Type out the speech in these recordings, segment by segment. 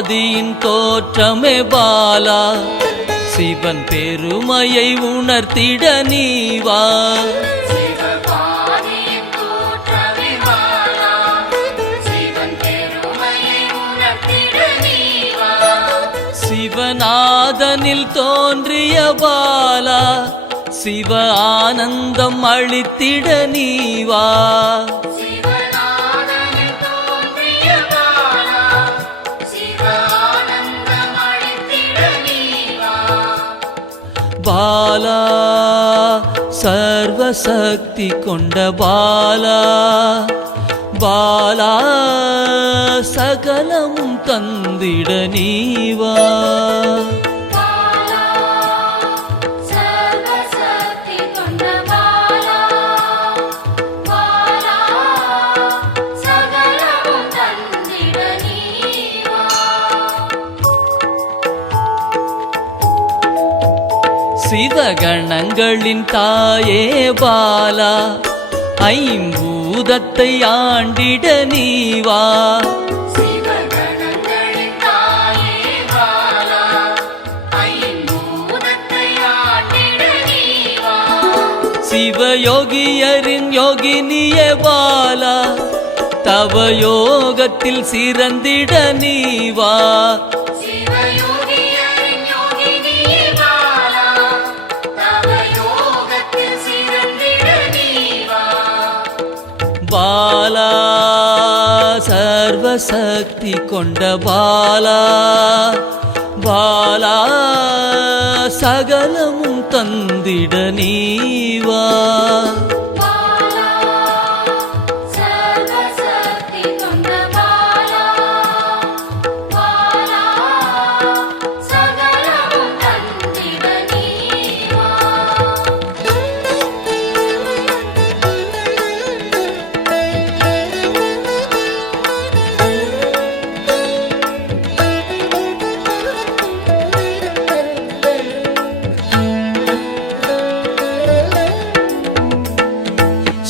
ஆதியின் தோற்றமே பாலா, சிவன் பெருமையை உணர்த்திட நீவா. சிவநாதனில் தோன்றிய பாலா, சிவ ஆனந்தம் அளித்திட நீவா. பாலா சர்வசக்தி கொண்ட பாலா, பாலா சகலமும் தந்திட நீவா. சிவகணங்களின் தாயே பாலா, ஐம்பூதத்தை ஆண்டிட நீவா. சிவயோகியரின் யோகினியே பாலா, தவ யோகத்தில் சிறந்திட நீவா. பாலா சர்வசக்தி கொண்ட பாலா, பாலா சகலமும் தந்திட நீவா.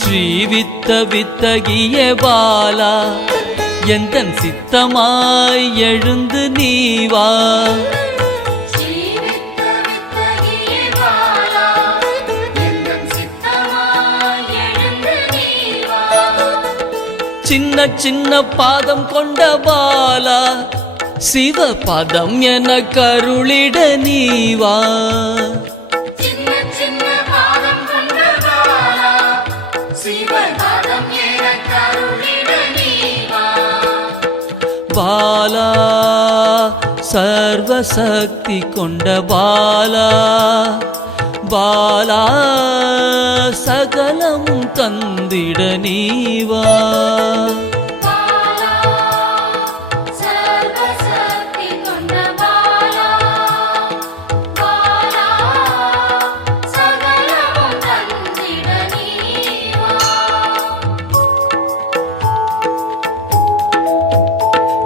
ஸ்ரீவித்த வித்தகிய பாலா, எந்தன் சித்தமாய் எழுந்து நீவா. சின்ன சின்ன பாதம் கொண்ட பாலா, சிவ பதம் என கருளிட நீவா. பாலா சர்வசக்தி கொண்ட பாலா, பாலா சகலமும் தந்திட நீவா.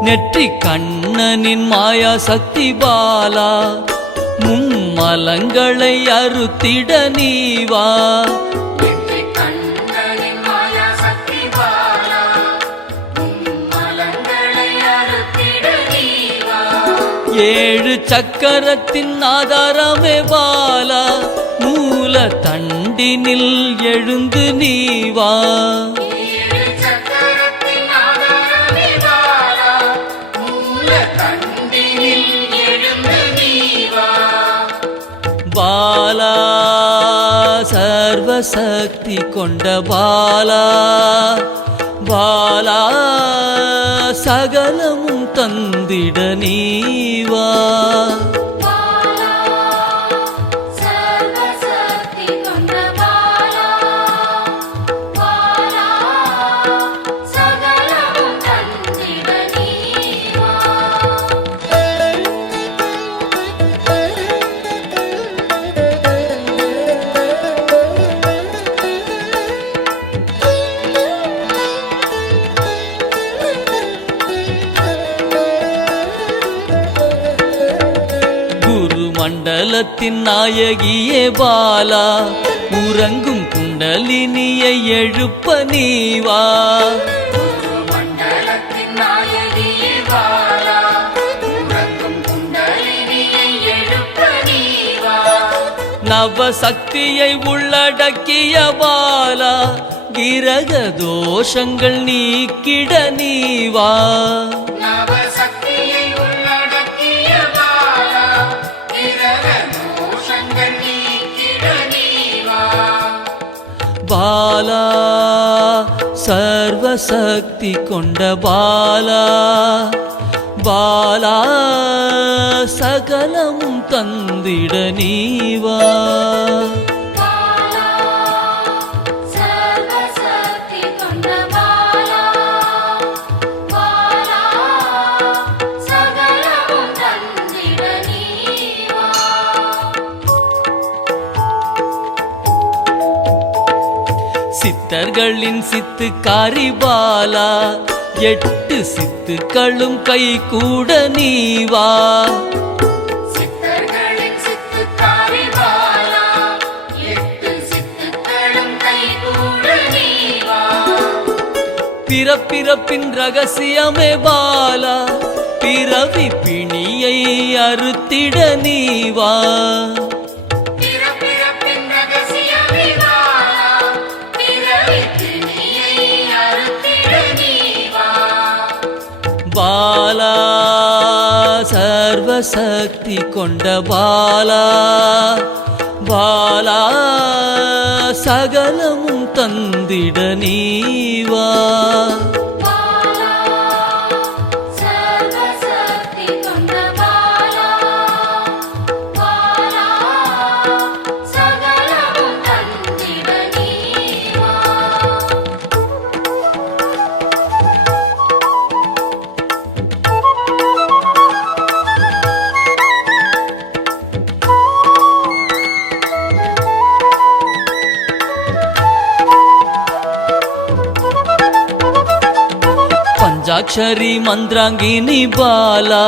நெற்றி கண்ணனின் மாயா சக்தி பாலா, மும்மலங்களை அறுத்திட நீவா. ஏழு சக்கரத்தின் ஆதாரமே பாலா, மூல தண்டினில் எழுந்து நீவா. பாலா சர்வசக்தி கொண்ட பாலா, பாலா சகலமும் தந்திட நீவா. மண்டலத்தின் நாயகியே பாலா, உறங்கும் குண்டலினியை எழுப்ப நீவா. மண்டலத்தின் நாயகியே பாலா, நவசக்தியை உள்ளடக்கிய பாலா கிரக தோஷங்கள் நீக்கிட நீவா நவசக்தியை உள்ளடக்கிய பாலா கிரக தோஷங்கள் நீக்கிட நீவா பாலா சர்வசக்தி கொண்ட பாலா பாலா சகலமும் தந்திட நீவா பாலா சர்வசக்தி கொண்ட பாலா பாலா சகலமும் தந்திட நீவா சித்தர்களின் சித்துக்காரி பாலா 8 சித்துக்களும் கை கூட நீவா சித்தர்களின் சித்துக்காரி பாலா 8 சித்துக்களும் கைகூட நீவா பிறப்பிறப்பின் ரகசியமே பாலா பிறவி பிணியை அறுத்திட நீவா பிறப்பிறப்பின் ரகசியமே பாலா பிறவி பிணியை அறுத்திட நீவா பாலா சர்வசக்தி கொண்ட பாலா பாலா சகலமும் தந்திட நீவா பாலா சர்வசக்தி கொண்ட பாலா பாலா சகலமும் தந்திட நீவா பஞ்சாட்சரி மந்திராங்கினி பாலா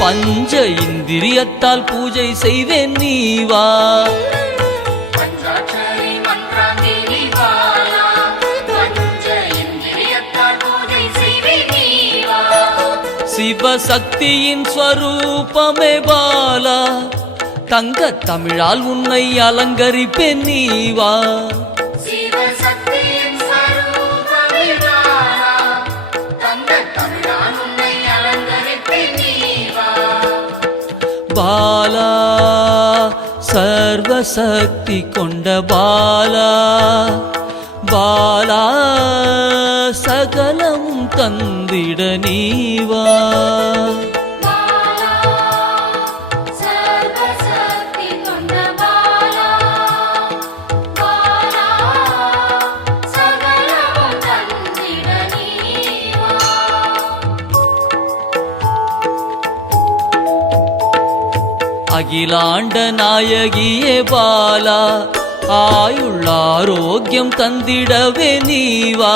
பஞ்ச இந்திரியத்தால் பூஜை செய்வேன் நீவா பஞ்சாட்சரி மந்திராங்கினி பாலா பஞ்ச இந்திரியத்தால் பூஜை செய்வே நீவா சிவசக்தியின் ஸ்வரூபமே பாலா தங்க தமிழால் உன்னை அலங்கரிப்பேன் நீவா சிவசக்தியின் ஸ்வரூபமே பாலா தங்க தமிழால் உன்னை அலங்கரிப்பேன் நீவா பாலா சர்வசக்தி கொண்ட பாலா பாலா சகலமும் தந்திட நீவா பாலா சர்வசக்தி கொண்ட பாலா பாலா சகலமும் தந்திட நீவா அகிலாண்ட நாயகியே பாலா ஆயுள் ஆரோக்கியம் தந்திடவே நீவா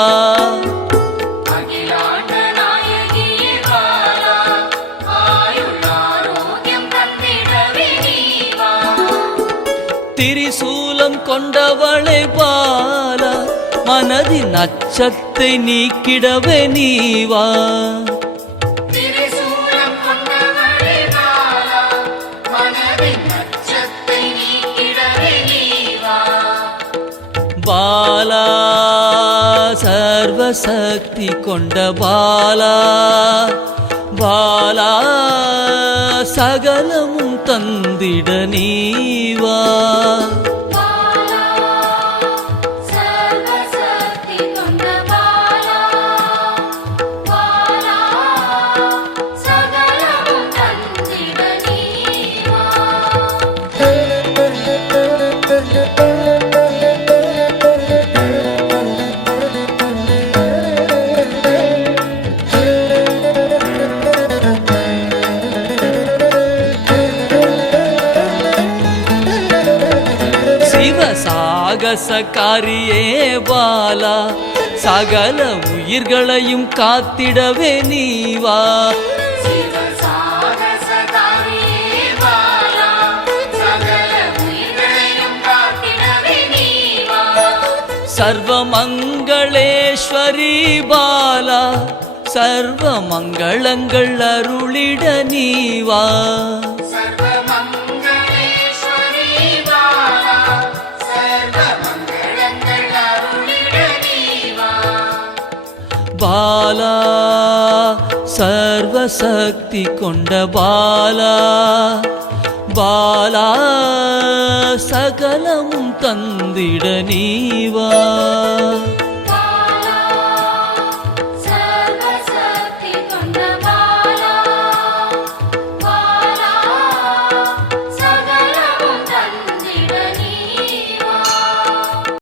அகிலாண்ட நாயகியே பாலா ஆயுள் ஆரோக்கியம் தந்திடவே நீவா திரிசூலம் கொண்டவளை பாலா மனதின் அச்சத்தை நீக்கிடவே நீவா திரிசூலம் கொண்டவளே பாலா மனதின் அச்சத்தை நீக்கிடவே நீவா பாலா சர்வசக்தி கொண்ட பாலா பாலா சகலமும் தந்திட நீவா பாலா சர்வசக்தி கொண்ட பாலா பாலா சகலமும் தந்திட நீவா சாகசக்காரியே பாலா சகல உயிர்களையும் காத்திடவே நீவா சிவசாகசகாரியே பாலா சகல உயிர்களையும் காத்திடவே நீவா சர்வமங்களேஸ்வரி பாலா சர்வ மங்களங்கள் அருளிட நீவா சர்வமங்களேஸ்வரி பாலா பாலா சர்வசக்தி கொண்ட பாலா பாலா சகலமும் தந்திட நீவா